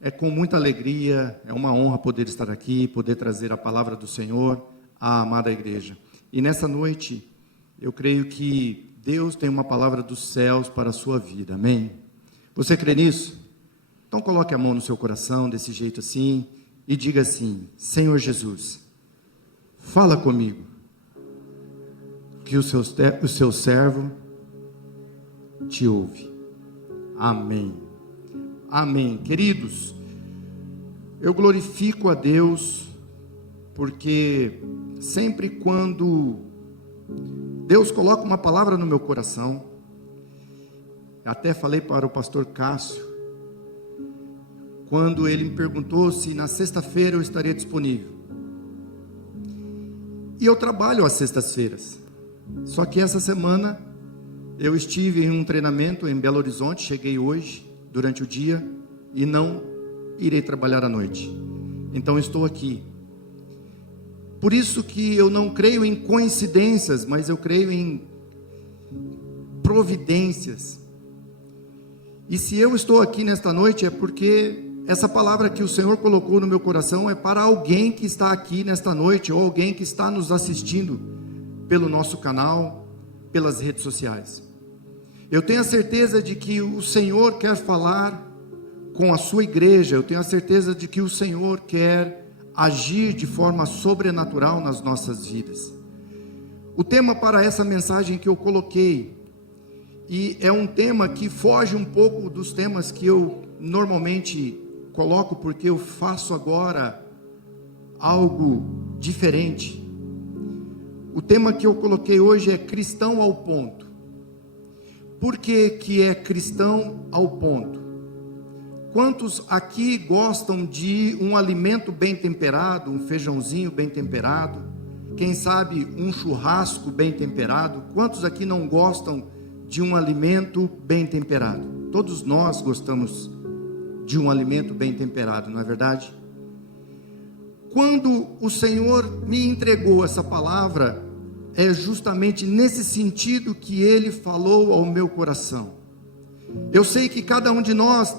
É com muita alegria, é uma honra poder estar aqui, poder trazer a palavra do Senhor à amada igreja. E nessa noite, eu creio que Deus tem uma palavra dos céus para a sua vida, amém? Você crê nisso? Então coloque a mão no seu coração, desse jeito assim, e diga assim: Senhor Jesus, fala comigo, que o seu servo te ouve. Amém. Amém. Queridos, eu glorifico a Deus, porque sempre quando Deus coloca uma palavra no meu coração, até falei para o pastor Cássio, quando ele me perguntou se na sexta-feira eu estaria disponível. E eu trabalho às sextas-feiras, só que essa semana eu estive em um treinamento em Belo Horizonte, cheguei hoje, durante o dia, e não irei trabalhar à noite. Então estou aqui. Por isso que eu não creio em coincidências, mas eu creio em providências. E se eu estou aqui nesta noite é porque essa palavra que o Senhor colocou no meu coração é para alguém que está aqui nesta noite, ou alguém que está nos assistindo pelo nosso canal, pelas redes sociais. Eu tenho a certeza de que o Senhor quer falar com a sua igreja, eu tenho a certeza de que o Senhor quer agir de forma sobrenatural nas nossas vidas. O tema para essa mensagem que eu coloquei, e é um tema que foge um pouco dos temas que eu normalmente coloco, porque eu faço agora algo diferente. O tema que eu coloquei hoje é cristão ao ponto. Por que é cristão ao ponto? Quantos aqui gostam de um alimento bem temperado, um feijãozinho bem temperado? Quem sabe um churrasco bem temperado? Quantos aqui não gostam de um alimento bem temperado? Todos nós gostamos de um alimento bem temperado, não é verdade? Quando o Senhor me entregou essa palavra, é justamente nesse sentido que Ele falou ao meu coração. Eu sei que cada um de nós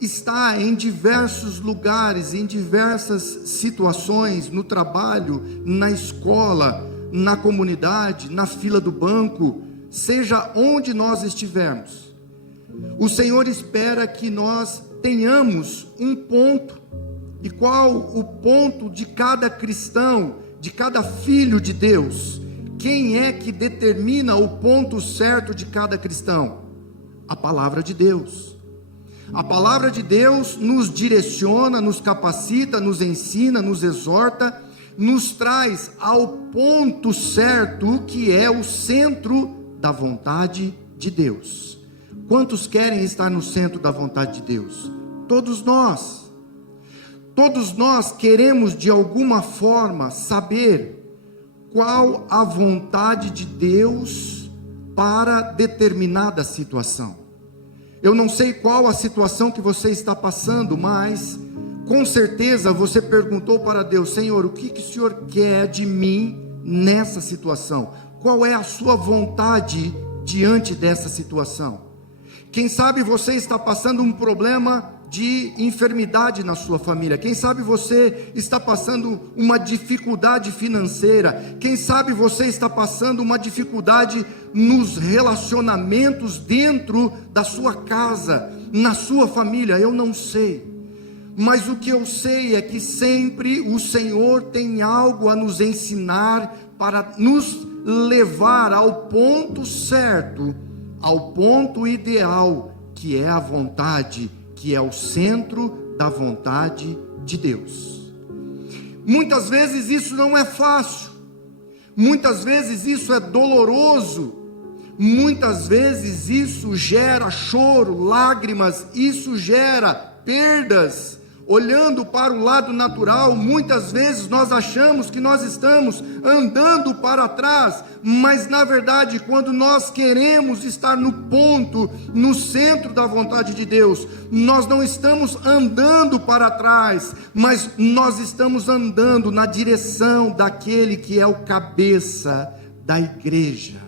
está em diversos lugares, em diversas situações, no trabalho, na escola, na comunidade, na fila do banco, seja onde nós estivermos. O Senhor espera que nós tenhamos um ponto. E qual o ponto de cada cristão, de cada filho de Deus? Quem é que determina o ponto certo de cada cristão? A palavra de Deus. A palavra de Deus nos direciona, nos capacita, nos ensina, nos exorta, nos traz ao ponto certo, que é o centro da vontade de Deus. Quantos querem estar no centro da vontade de Deus? Todos nós. Todos nós queremos de alguma forma saber qual a vontade de Deus para determinada situação. Eu não sei qual a situação que você está passando, mas com certeza você perguntou para Deus: Senhor, o que o Senhor quer de mim nessa situação? Qual é a sua vontade diante dessa situação? Quem sabe você está passando um problema de enfermidade na sua família. Quem sabe você está passando uma dificuldade financeira. Quem sabe você está passando uma dificuldade nos relacionamentos dentro da sua casa, na sua família. Eu não sei, mas o que eu sei é que sempre o Senhor tem algo a nos ensinar, para nos levar ao ponto certo, ao ponto ideal, que é a vontade, que é o centro da vontade de Deus. Muitas vezes isso não é fácil, muitas vezes isso é doloroso, muitas vezes isso gera choro, lágrimas, isso gera perdas. Olhando para o lado natural, muitas vezes nós achamos que nós estamos andando para trás, mas na verdade, quando nós queremos estar no ponto, no centro da vontade de Deus, nós não estamos andando para trás, mas nós estamos andando na direção daquele que é o cabeça da igreja,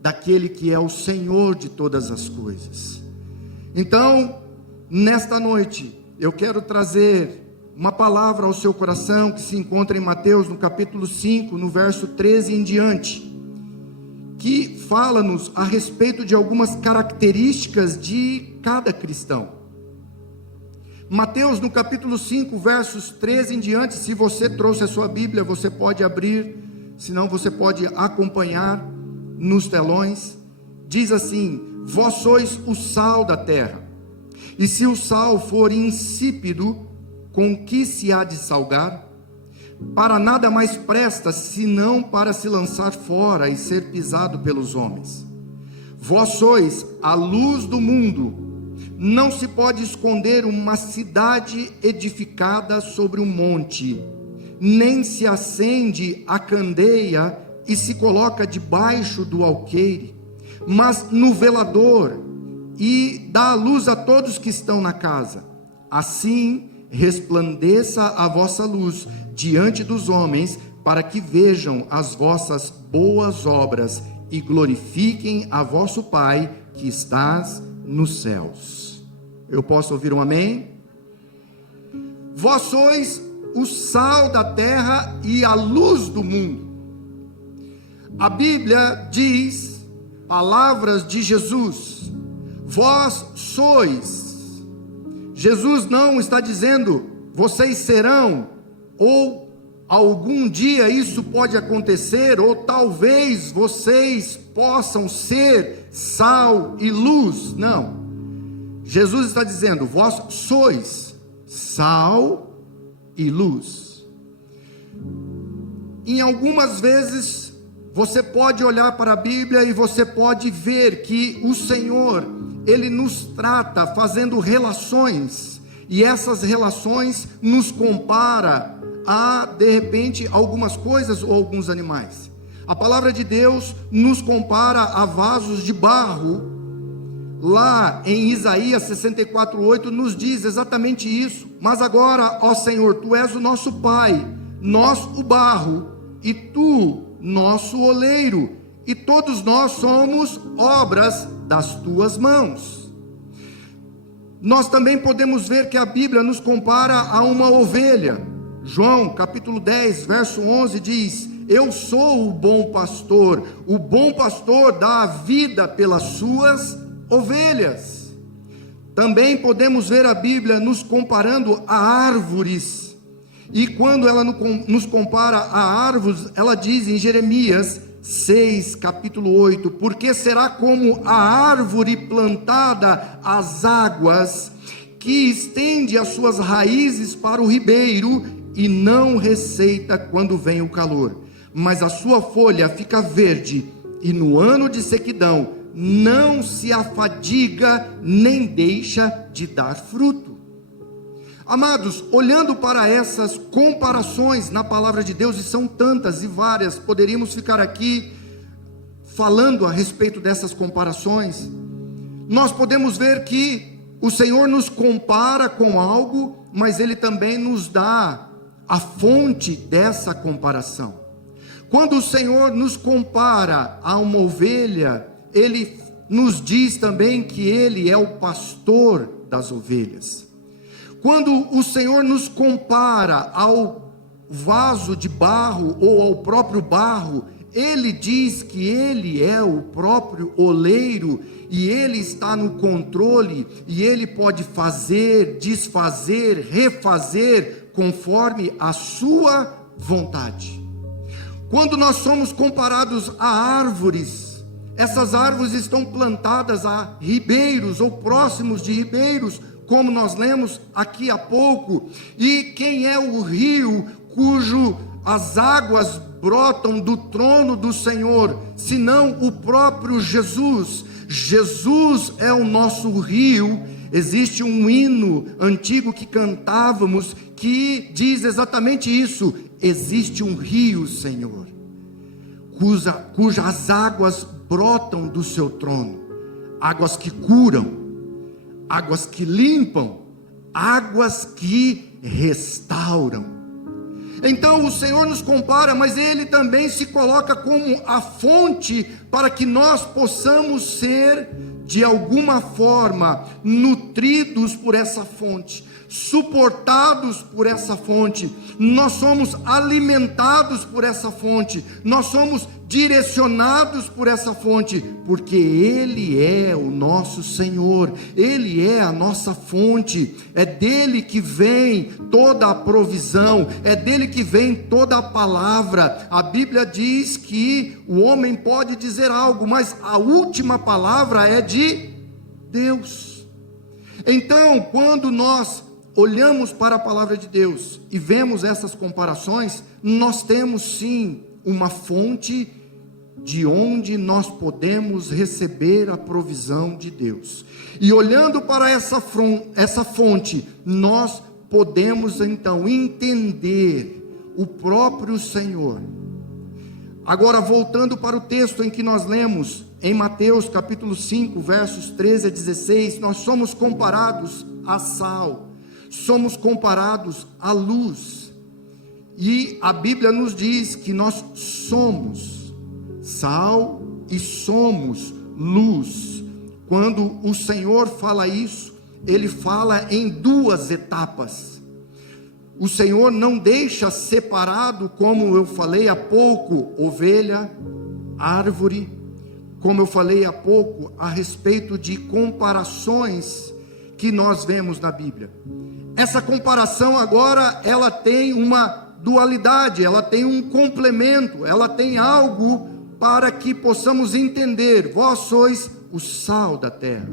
daquele que é o Senhor de todas as coisas. Então, nesta noite, eu quero trazer uma palavra ao seu coração que se encontra em Mateus, no capítulo 5, no verso 13 em diante, que fala-nos a respeito de algumas características de cada cristão. Mateus, no capítulo 5, versos 13 em diante, se você trouxe a sua Bíblia, você pode abrir, senão você pode acompanhar nos telões. Diz assim: vós sois o sal da terra, e se o sal for insípido, com que se há de salgar? Para nada mais presta, senão para se lançar fora e ser pisado pelos homens. Vós sois a luz do mundo. Não se pode esconder uma cidade edificada sobre um monte, nem se acende a candeia e se coloca debaixo do alqueire, mas no velador, e dá a luz a todos que estão na casa. Assim resplandeça a vossa luz diante dos homens, para que vejam as vossas boas obras e glorifiquem a vosso Pai que estás nos céus. Eu posso ouvir um amém? Vós sois o sal da terra e a luz do mundo. A Bíblia diz, palavras de Jesus, vós sois. Jesus não está dizendo, vocês serão, ou algum dia isso pode acontecer, ou talvez vocês possam ser sal e luz. Não. Jesus está dizendo, vós sois sal e luz. Em algumas vezes, você pode olhar para a Bíblia e você pode ver que o Senhor, Ele nos trata fazendo relações, e essas relações nos compara a, de repente, algumas coisas ou alguns animais. A palavra de Deus nos compara a vasos de barro. Lá em Isaías 64:8 nos diz exatamente isso. Mas agora, ó Senhor, Tu és o nosso Pai, nós o barro, e Tu nosso oleiro, e todos nós somos obras das Tuas mãos. Nós também podemos ver que a Bíblia nos compara a uma ovelha. João capítulo 10, verso 11 diz: eu sou o bom pastor dá a vida pelas suas ovelhas. Também podemos ver a Bíblia nos comparando a árvores, e quando ela nos compara a árvores, ela diz em Jeremias 6, capítulo 8, porque será como a árvore plantada às águas, que estende as suas raízes para o ribeiro, e não receita quando vem o calor, mas a sua folha fica verde, e no ano de sequidão não se afadiga, nem deixa de dar fruto. Amados, olhando para essas comparações na palavra de Deus, e são tantas e várias, poderíamos ficar aqui falando a respeito dessas comparações, nós podemos ver que o Senhor nos compara com algo, mas Ele também nos dá a fonte dessa comparação. Quando o Senhor nos compara a uma ovelha, Ele nos diz também que Ele é o pastor das ovelhas. Quando o Senhor nos compara ao vaso de barro ou ao próprio barro, Ele diz que Ele é o próprio oleiro, e Ele está no controle, e Ele pode fazer, desfazer, refazer, conforme a sua vontade. Quando nós somos comparados a árvores, essas árvores estão plantadas a ribeiros ou próximos de ribeiros, como nós lemos aqui há pouco. E quem é o rio cujo as águas brotam do trono do Senhor, senão o próprio Jesus? Jesus é o nosso rio. Existe um hino antigo que cantávamos que diz exatamente isso: existe um rio, Senhor, cujas águas brotam do seu trono, águas que curam, águas que limpam, águas que restauram. Então o Senhor nos compara, mas Ele também se coloca como a fonte para que nós possamos ser, de alguma forma, nutridos por essa fonte. suportados por essa fonte, nós somos alimentados por essa fonte, nós somos direcionados por essa fonte, porque Ele é o nosso Senhor, Ele é a nossa fonte, é dele que vem toda a provisão, é dele que vem toda a palavra. A Bíblia diz que o homem pode dizer algo, mas a última palavra é de Deus. Então, quando nós olhamos para a palavra de Deus e vemos essas comparações, nós temos sim uma fonte de onde nós podemos receber a provisão de Deus. E olhando para essa fonte, nós podemos então entender o próprio Senhor. Agora, voltando para o texto em que nós lemos, em Mateus capítulo 5, versos 13 a 16, nós somos comparados a sal, somos comparados à luz, e a Bíblia nos diz que nós somos sal e somos luz. Quando o Senhor fala isso, Ele fala em duas etapas. O Senhor não deixa separado, como eu falei há pouco, ovelha, árvore, como eu falei há pouco, a respeito de comparações que nós vemos na Bíblia. Essa comparação agora, ela tem uma dualidade, ela tem um complemento, ela tem algo para que possamos entender. Vós sois o sal da terra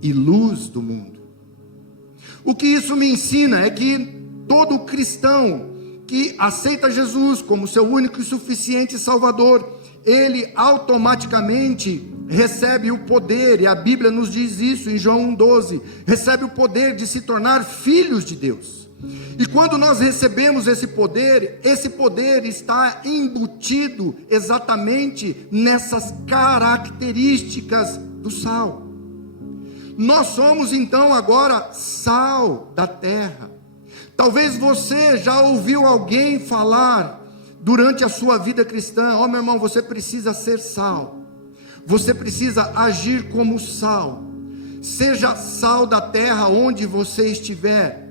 e luz do mundo. O que isso me ensina é que todo cristão que aceita Jesus como seu único e suficiente Salvador, ele automaticamente recebe o poder, e a Bíblia nos diz isso em João 1,12, recebe o poder de se tornar filhos de Deus. E quando nós recebemos esse poder está embutido exatamente nessas características do sal. Nós somos então agora sal da terra. Talvez você já ouviu alguém falar durante a sua vida cristã: ó, meu irmão, você precisa ser sal, você precisa agir como sal, seja sal da terra onde você estiver.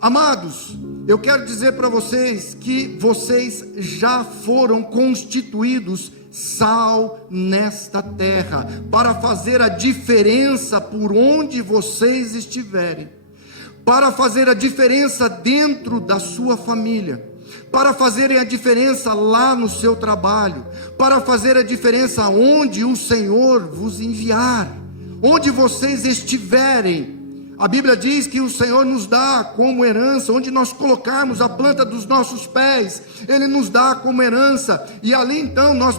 Amados, eu quero dizer para vocês que vocês já foram constituídos sal nesta terra, para fazer a diferença por onde vocês estiverem, para fazer a diferença dentro da sua família, para fazerem a diferença lá no seu trabalho, para fazer a diferença onde o Senhor vos enviar, onde vocês estiverem. A Bíblia diz que o Senhor nos dá como herança, onde nós colocarmos a planta dos nossos pés, Ele nos dá como herança, e ali então nós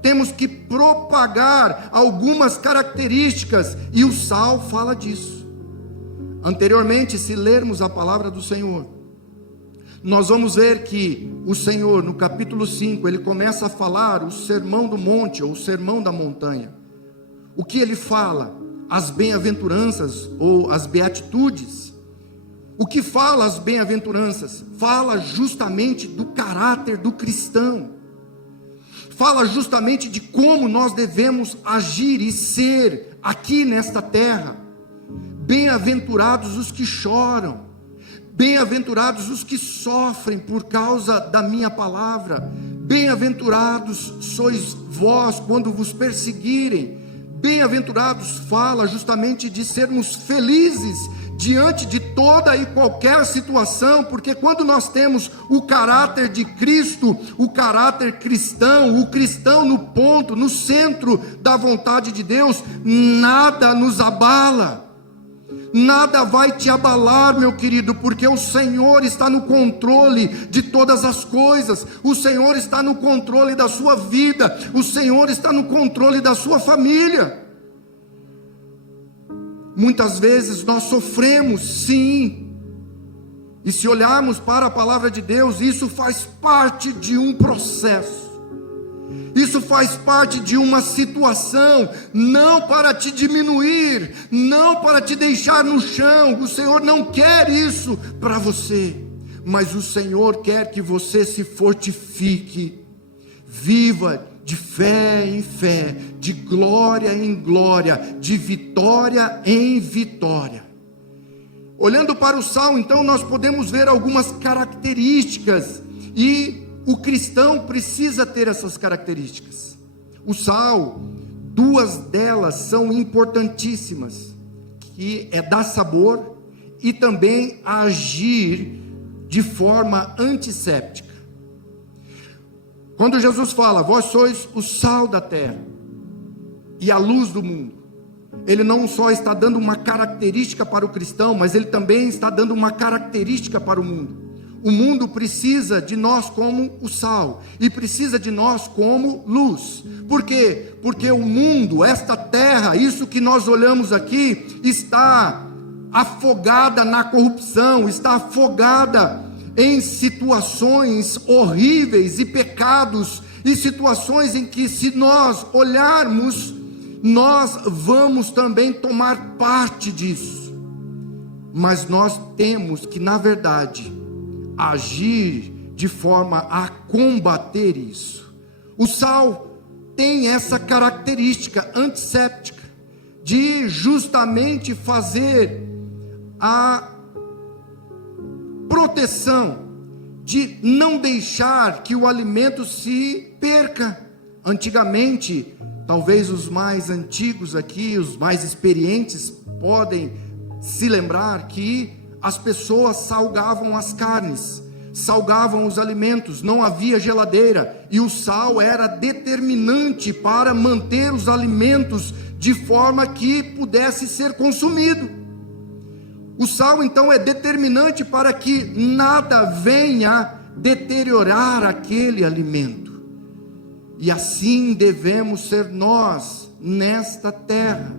temos que propagar algumas características, e o sal fala disso. Anteriormente, se lermos a palavra do Senhor, nós vamos ver que o Senhor, no capítulo 5, Ele começa a falar o sermão do monte, ou o sermão da montanha. O que Ele fala? As bem-aventuranças ou as beatitudes. O que fala as bem-aventuranças? Fala justamente do caráter do cristão, fala justamente de como nós devemos agir e ser aqui nesta terra. Bem-aventurados os que choram, bem-aventurados os que sofrem por causa da minha palavra, bem-aventurados sois vós quando vos perseguirem. Bem-aventurados fala justamente de sermos felizes diante de toda e qualquer situação, porque quando nós temos o caráter de Cristo, o caráter cristão, o cristão no ponto, no centro da vontade de Deus, nada nos abala. Nada vai te abalar, meu querido, porque o Senhor está no controle de todas as coisas. O Senhor está no controle da sua vida. O Senhor está no controle da sua família. Muitas vezes nós sofremos, sim. E se olharmos para a palavra de Deus, isso faz parte de um processo. Isso faz parte de uma situação, não para te diminuir, não para te deixar no chão. O Senhor não quer isso para você, mas o Senhor quer que você se fortifique, viva de fé em fé, de glória em glória, de vitória em vitória. Olhando para o sal, então, nós podemos ver algumas características, e o cristão precisa ter essas características. O sal, duas delas são importantíssimas, que é dar sabor e também agir de forma antisséptica. Quando Jesus fala, vós sois o sal da terra e a luz do mundo, Ele não só está dando uma característica para o cristão, mas Ele também está dando uma característica para o mundo. O mundo precisa de nós como o sal, e precisa de nós como luz. Por quê? Porque o mundo, esta terra, isso que nós olhamos aqui, está afogada na corrupção, está afogada em situações horríveis e pecados, e situações em que, se nós olharmos, nós vamos também tomar parte disso. Mas nós temos que, na verdade, agir de forma a combater isso. O sal tem essa característica antisséptica, de justamente fazer a proteção, de não deixar que o alimento se perca. Antigamente, talvez os mais antigos aqui, os mais experientes, podem se lembrar que as pessoas salgavam as carnes, salgavam os alimentos, não havia geladeira, e o sal era determinante para manter os alimentos de forma que pudesse ser consumido. O sal então é determinante para que nada venha deteriorar aquele alimento. E assim devemos ser nós nesta terra.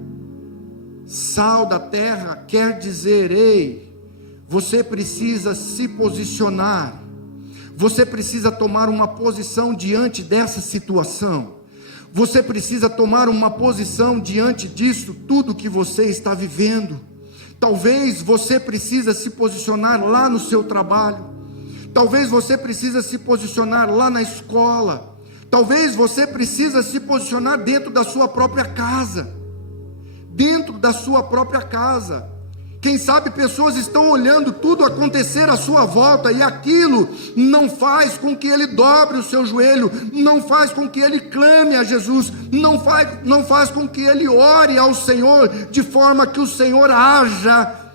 Sal da terra quer dizer, ei, você precisa se posicionar, você precisa tomar uma posição diante dessa situação, você precisa tomar uma posição diante disso, tudo que você está vivendo. Talvez você precisa se posicionar lá no seu trabalho, talvez você precisa se posicionar lá na escola, talvez você precisa se posicionar dentro da sua própria casa, dentro da sua própria casa. Quem sabe pessoas estão olhando tudo acontecer à sua volta, e aquilo não faz com que ele dobre o seu joelho, não faz com que ele clame a Jesus, não faz com que ele ore ao Senhor, de forma que o Senhor haja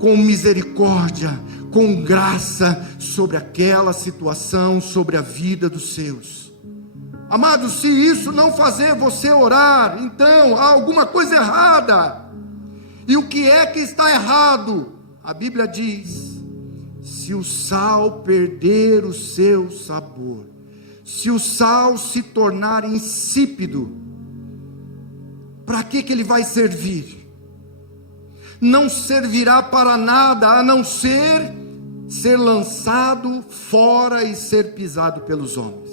com misericórdia, com graça, sobre aquela situação, sobre a vida dos seus. Amados, se isso não fazer você orar, então há alguma coisa errada. E o que é que está errado? A Bíblia diz: se o sal perder o seu sabor, se o sal se tornar insípido, para que ele vai servir? Não servirá para nada, a não ser lançado fora e ser pisado pelos homens.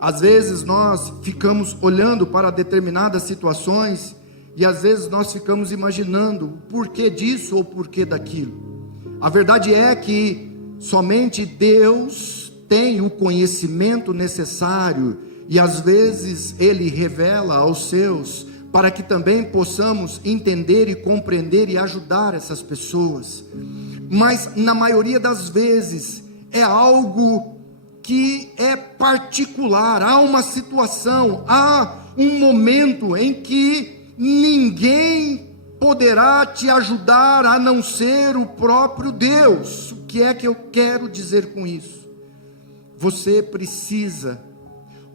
Às vezes nós ficamos olhando para determinadas situações, e às vezes nós ficamos imaginando o porquê disso ou o porquê daquilo. A verdade é que somente Deus tem o conhecimento necessário, e às vezes Ele revela aos seus, para que também possamos entender e compreender e ajudar essas pessoas. Mas na maioria das vezes é algo que é particular, há uma situação, há um momento em que ninguém poderá te ajudar a não ser o próprio Deus. O que é que eu quero dizer com isso? Você precisa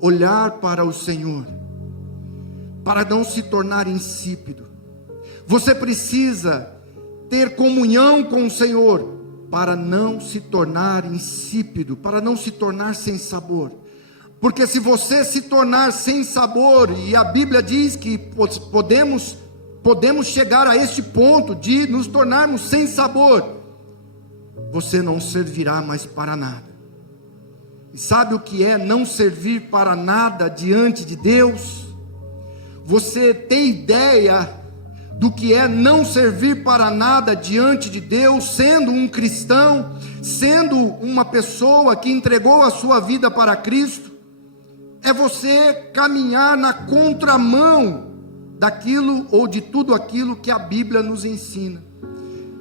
olhar para o Senhor, para não se tornar insípido. Você precisa ter comunhão com o Senhor, para não se tornar insípido, para não se tornar sem sabor. Porque se você se tornar sem sabor, e a Bíblia diz que podemos chegar a este ponto de nos tornarmos sem sabor, você não servirá mais para nada. E sabe o que é não servir para nada diante de Deus? Você tem ideia do que é não servir para nada diante de Deus, sendo um cristão, sendo uma pessoa que entregou a sua vida para Cristo? É você caminhar na contramão daquilo ou de tudo aquilo que a Bíblia nos ensina.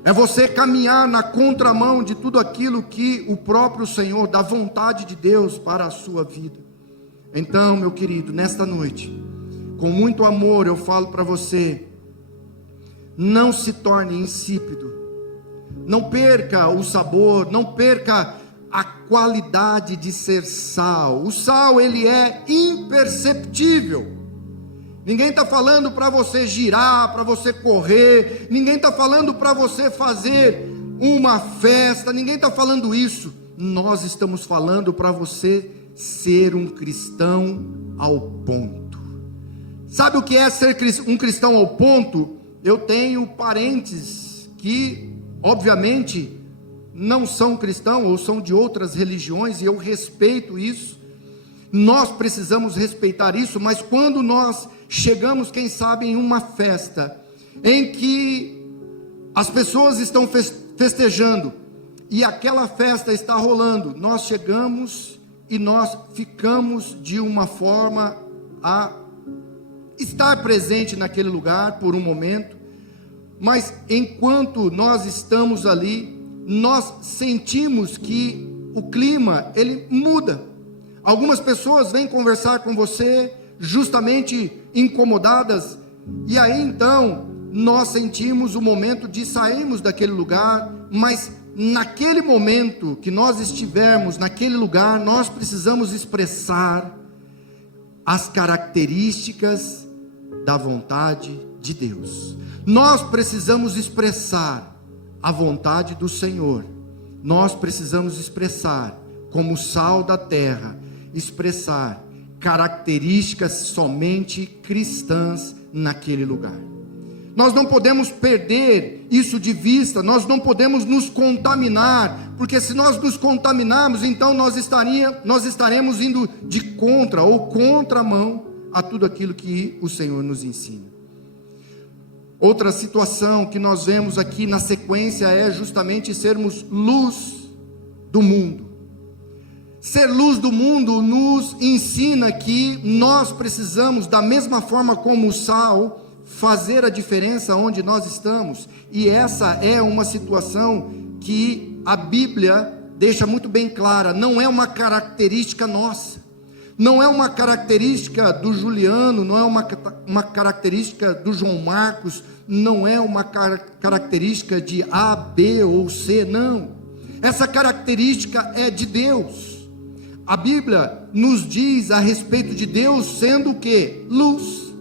é você caminhar na contramão de tudo aquilo que o próprio Senhor, da vontade de Deus para a sua vida. Então, meu querido, nesta noite, com muito amor eu falo para você: não se torne insípido, não perca o sabor, não perca a qualidade de ser sal. O sal, ele é imperceptível. Ninguém está falando para você girar, para você correr, ninguém está falando para você fazer uma festa, ninguém está falando isso. Nós estamos falando para você ser um cristão ao ponto. Sabe o que é ser um cristão ao ponto? Eu tenho parentes que, obviamente, não são cristãos ou são de outras religiões, e eu respeito isso. Nós precisamos respeitar isso, mas quando nós chegamos, quem sabe, em uma festa em que as pessoas estão festejando e aquela festa está rolando, nós chegamos e nós ficamos de uma forma a estar presente naquele lugar por um momento, mas enquanto nós estamos ali, nós sentimos que o clima, ele muda. Algumas pessoas vêm conversar com você, justamente incomodadas, e aí então, nós sentimos o momento de sairmos daquele lugar, mas naquele momento que nós estivermos naquele lugar, nós precisamos expressar as características da vontade de Deus. Nós precisamos expressar a vontade do Senhor. Nós precisamos expressar, como sal da terra, expressar características somente cristãs naquele lugar. Nós não podemos perder isso de vista, nós não podemos nos contaminar, porque se nós nos contaminarmos, então nós estaremos indo de contra ou contramão a tudo aquilo que o Senhor nos ensina. Outra situação que nós vemos aqui na sequência é justamente sermos luz do mundo. Ser luz do mundo nos ensina que nós precisamos, da mesma forma como o sal, fazer a diferença onde nós estamos. E essa é uma situação que a Bíblia deixa muito bem clara, não é uma característica nossa, não é uma característica do Juliano, não é uma característica do João Marcos, não é uma característica de A, B ou C, não. Essa característica é de Deus. A Bíblia nos diz a respeito de Deus sendo o quê? Luz.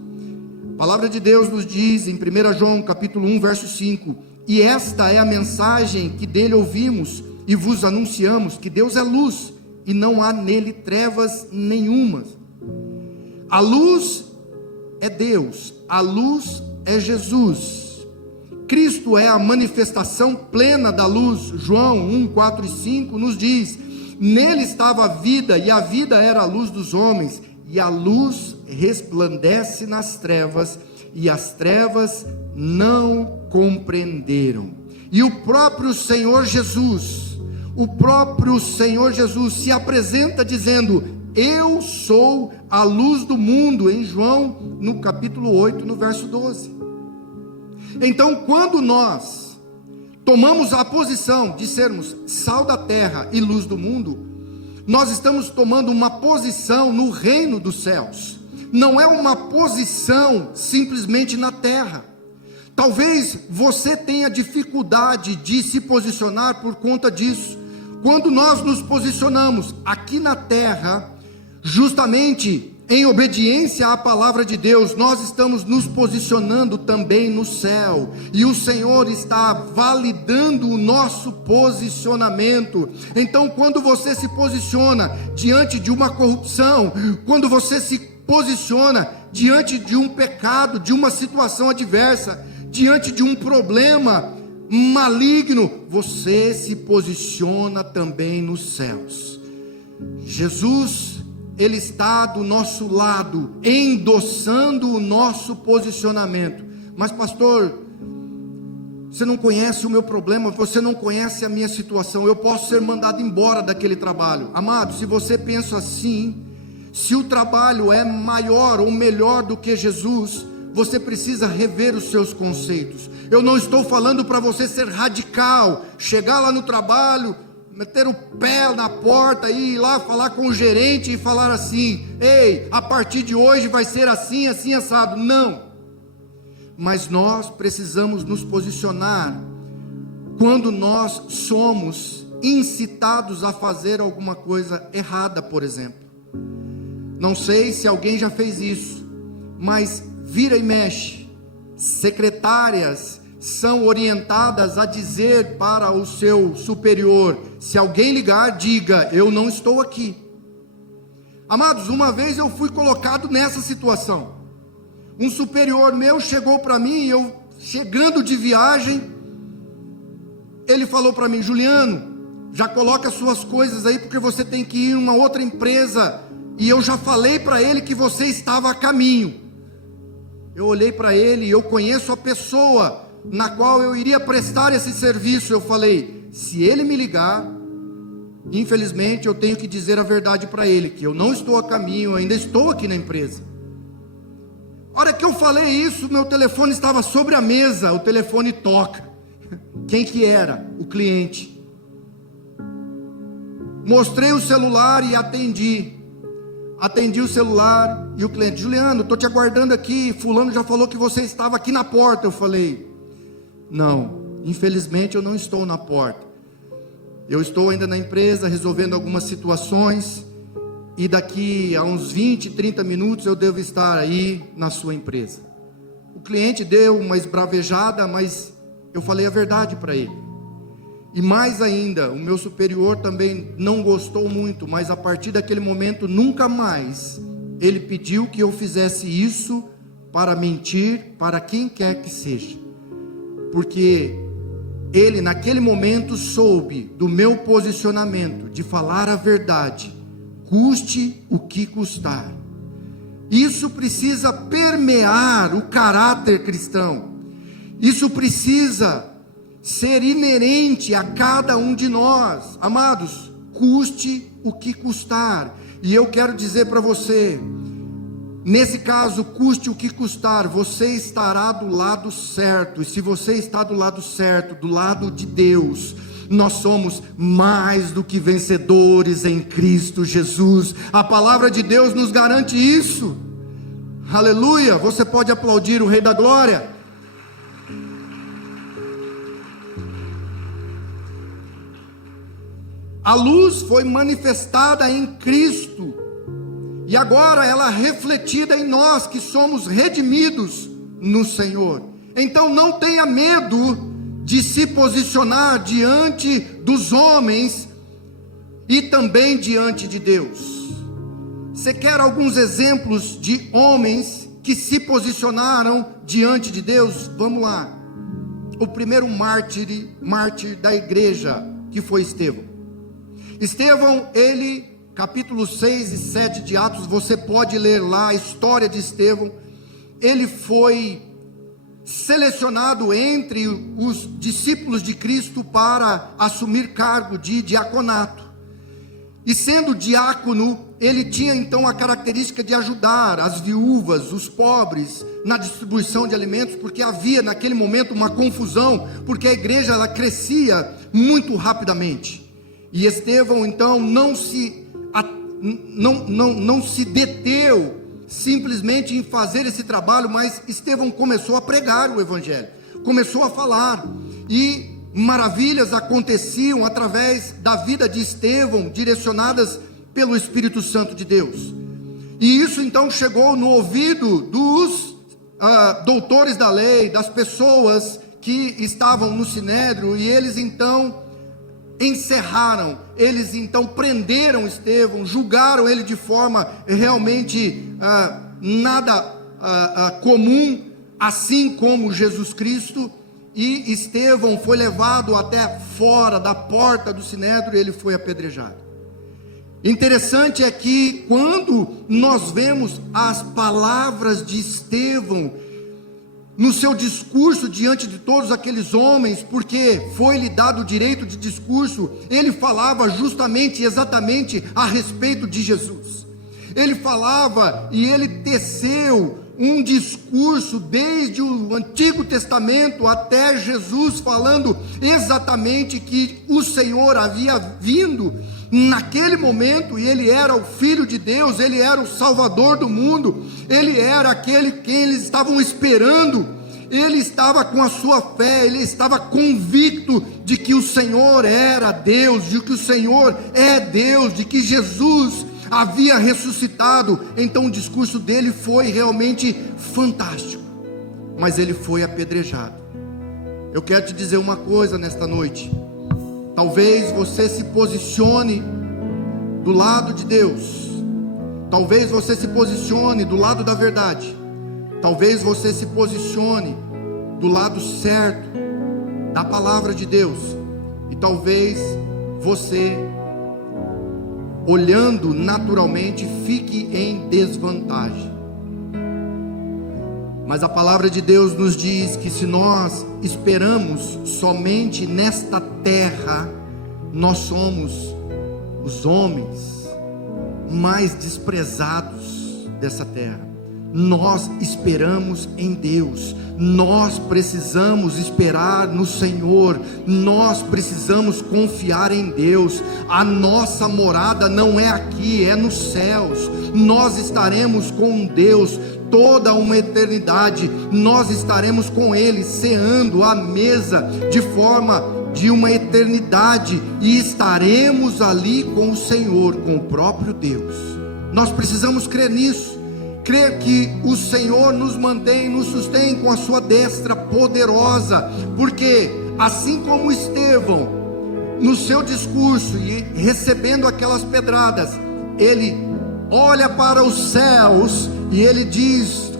A palavra de Deus nos diz em 1 João capítulo 1, verso 5: e esta é a mensagem que dele ouvimos e vos anunciamos, que Deus é luz e não há nele trevas nenhuma. A luz é Deus, a luz é Jesus. Cristo é a manifestação plena da luz. João 1, 4 e 5 nos diz: nele estava a vida, e a vida era a luz dos homens, e a luz resplandece nas trevas, e as trevas não compreenderam. E o próprio Senhor Jesus se apresenta dizendo: eu sou a luz do mundo, em João, no capítulo 8, no verso 12. Então, quando nós tomamos a posição de sermos sal da terra e luz do mundo, nós estamos tomando uma posição no reino dos céus, não é uma posição simplesmente na terra. Talvez você tenha dificuldade de se posicionar por conta disso. Quando nós nos posicionamos aqui na terra, justamente em obediência à palavra de Deus, nós estamos nos posicionando também no céu, e o Senhor está validando o nosso posicionamento. Então, quando você se posiciona diante de uma corrupção, quando você se posiciona diante de um pecado, de uma situação adversa, diante de um problema maligno, você se posiciona também nos céus. Jesus, Ele está do nosso lado, endossando o nosso posicionamento. Mas pastor, você não conhece o meu problema, você não conhece a minha situação, eu posso ser mandado embora daquele trabalho. Amado, se você pensa assim, se o trabalho é maior ou melhor do que Jesus, você precisa rever os seus conceitos. Eu não estou falando para você ser radical, chegar lá no trabalho, meter o pé na porta e ir lá falar com o gerente e falar assim: ei, a partir de hoje vai ser assim, assim, assado. Não. Mas nós precisamos nos posicionar quando nós somos incitados a fazer alguma coisa errada, por exemplo. Não sei se alguém já fez isso, mas vira e mexe, secretárias são orientadas a dizer para o seu superior: se alguém ligar, diga, eu não estou aqui. Amados, uma vez eu fui colocado nessa situação. Um superior meu chegou para mim, eu chegando de viagem, ele falou para mim: Juliano, já coloca suas coisas aí, porque você tem que ir em uma outra empresa, e eu já falei para ele que você estava a caminho. Eu olhei para ele, e eu conheço a pessoa na qual eu iria prestar esse serviço. Eu falei: se ele me ligar, infelizmente eu tenho que dizer a verdade para ele, que eu não estou a caminho, eu ainda estou aqui na empresa. A hora que eu falei isso, meu telefone estava sobre a mesa, o telefone toca. Quem que era? O cliente. Mostrei o celular e atendi o celular, e o cliente: Juliano, estou te aguardando aqui, fulano já falou que você estava aqui na porta. Eu falei: não, infelizmente eu não estou na porta, eu estou ainda na empresa resolvendo algumas situações, e daqui a uns 20, 30 minutos eu devo estar aí na sua empresa. O cliente deu uma esbravejada, mas eu falei a verdade para ele. E mais ainda, o meu superior também não gostou muito, mas a partir daquele momento, nunca mais ele pediu que eu fizesse isso para mentir para quem quer que seja, porque ele naquele momento soube do meu posicionamento de falar a verdade, custe o que custar. Isso precisa permear o caráter cristão, isso precisa ser inerente a cada um de nós. Amados, custe o que custar. E eu quero dizer para você, nesse caso, custe o que custar, você estará do lado certo. E se você está do lado certo, do lado de Deus, nós somos mais do que vencedores em Cristo Jesus. A palavra de Deus nos garante isso. Aleluia! Você pode aplaudir o Rei da Glória? A luz foi manifestada em Cristo, e agora ela é refletida em nós que somos redimidos no Senhor. Então não tenha medo de se posicionar diante dos homens e também diante de Deus. Você quer alguns exemplos de homens que se posicionaram diante de Deus? Vamos lá. O primeiro mártir da igreja, que foi Estevão. Estevão, ele, capítulo 6 e 7 de Atos, você pode ler lá a história de Estevão. Ele foi selecionado entre os discípulos de Cristo para assumir cargo de diaconato, e sendo diácono, ele tinha então a característica de ajudar as viúvas, os pobres, na distribuição de alimentos, porque havia naquele momento uma confusão, porque a igreja ela crescia muito rapidamente. E Estevão então não se deteu simplesmente em fazer esse trabalho, mas Estevão começou a pregar o evangelho, começou a falar, e maravilhas aconteciam através da vida de Estevão, direcionadas pelo Espírito Santo de Deus. E isso então chegou no ouvido dos doutores da lei, das pessoas que estavam no sinédrio, e eles então encerraram, eles então prenderam Estevão, julgaram ele de forma realmente nada comum, assim como Jesus Cristo. E Estevão foi levado até fora da porta do sinédrio e ele foi apedrejado. Interessante é que quando nós vemos as palavras de Estevão no seu discurso diante de todos aqueles homens, porque foi-lhe dado o direito de discurso, ele falava justamente, exatamente a respeito de Jesus. Ele falava e ele teceu um discurso desde o Antigo Testamento até Jesus falando exatamente que o Senhor havia vindo naquele momento, e Ele era o Filho de Deus, Ele era o Salvador do mundo, Ele era aquele quem eles estavam esperando. Ele estava com a sua fé, ele estava convicto de que o Senhor era Deus, de que o Senhor é Deus, de que Jesus havia ressuscitado. Então o discurso dele foi realmente fantástico, mas ele foi apedrejado. Eu quero te dizer uma coisa nesta noite: talvez você se posicione do lado de Deus, talvez você se posicione do lado da verdade, talvez você se posicione do lado certo da palavra de Deus, e talvez você, olhando naturalmente, fique em desvantagem. Mas a palavra de Deus nos diz que se nós esperamos somente nesta terra, nós somos os homens mais desprezados dessa terra. Nós esperamos em Deus, nós precisamos esperar no Senhor, nós precisamos confiar em Deus. A nossa morada não é aqui, é nos céus. Nós estaremos com Deus toda uma eternidade, nós estaremos com Ele ceando à mesa de forma de uma eternidade, e estaremos ali com o Senhor, com o próprio Deus. Nós precisamos crer nisso. Crer que o Senhor nos mantém, nos sustém com a sua destra poderosa, porque assim como Estevão, no seu discurso e recebendo aquelas pedradas, ele olha para os céus e ele diz,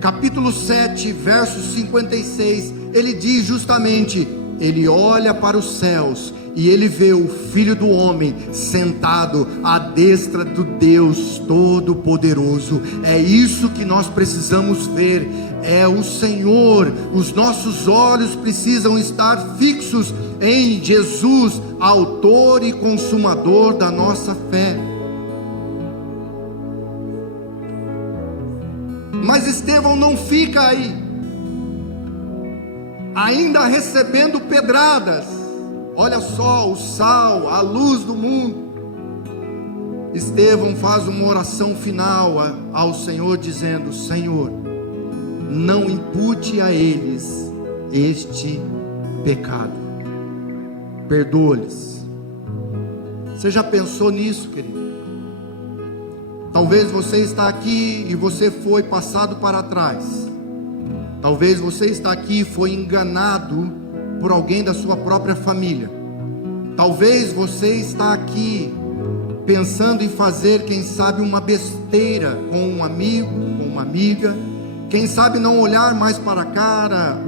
capítulo 7, verso 56, ele diz justamente, ele olha para os céus e ele vê o Filho do Homem sentado à destra do Deus Todo-Poderoso. É isso que nós precisamos ver, é o Senhor. Os nossos olhos precisam estar fixos em Jesus, autor e consumador da nossa fé. Mas Estevão não fica aí, ainda recebendo pedradas. Olha só, o sal, a luz do mundo. Estevão faz uma oração final ao Senhor, dizendo: Senhor, não impute a eles este pecado, perdoa-lhes. Você já pensou nisso, querido? Talvez você está aqui e você foi passado para trás. Talvez você está aqui e foi enganado por alguém da sua própria família. Talvez você está aqui pensando em fazer, quem sabe, uma besteira com um amigo, com uma amiga. Quem sabe não olhar mais para a cara,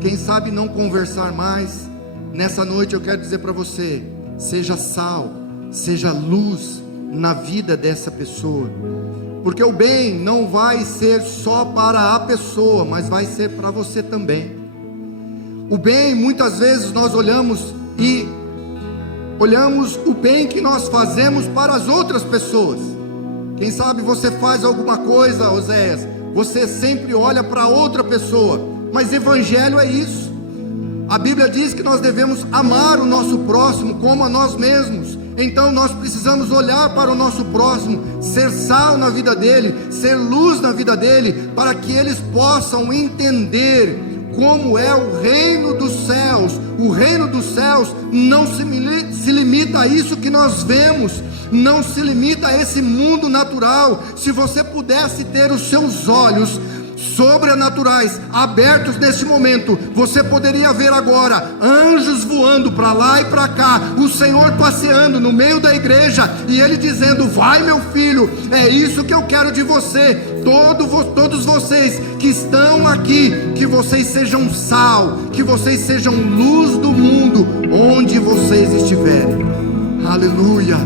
quem sabe não conversar mais. Nessa noite eu quero dizer para você: seja sal, seja luz na vida dessa pessoa, porque o bem não vai ser só para a pessoa, mas vai ser para você também. O bem, muitas vezes nós olhamos o bem que nós fazemos para as outras pessoas. Quem sabe você faz alguma coisa, Oséias, você sempre olha para outra pessoa, mas evangelho é isso. A Bíblia diz que nós devemos amar o nosso próximo como a nós mesmos. Então nós precisamos olhar para o nosso próximo, ser sal na vida dele, ser luz na vida dele, para que eles possam entender como é o reino dos céus. O reino dos céus não se limita a isso que nós vemos, não se limita a esse mundo natural. Se você pudesse ter os seus olhos sobrenaturais abertos nesse momento, você poderia ver agora anjos voando para lá e para cá, o Senhor passeando no meio da igreja, e Ele dizendo: vai meu filho, é isso que eu quero de você. Todos vocês que estão aqui, que vocês sejam sal, que vocês sejam luz do mundo, onde vocês estiverem. Aleluia.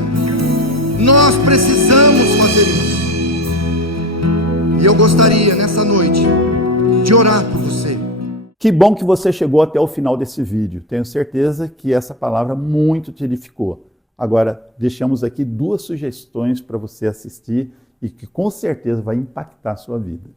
Nós precisamos fazer isso. E eu gostaria nessa noite de orar por você. Que bom que você chegou até o final desse vídeo. Tenho certeza que essa palavra muito te edificou. Agora, deixamos aqui 2 sugestões para você assistir e que com certeza vai impactar a sua vida.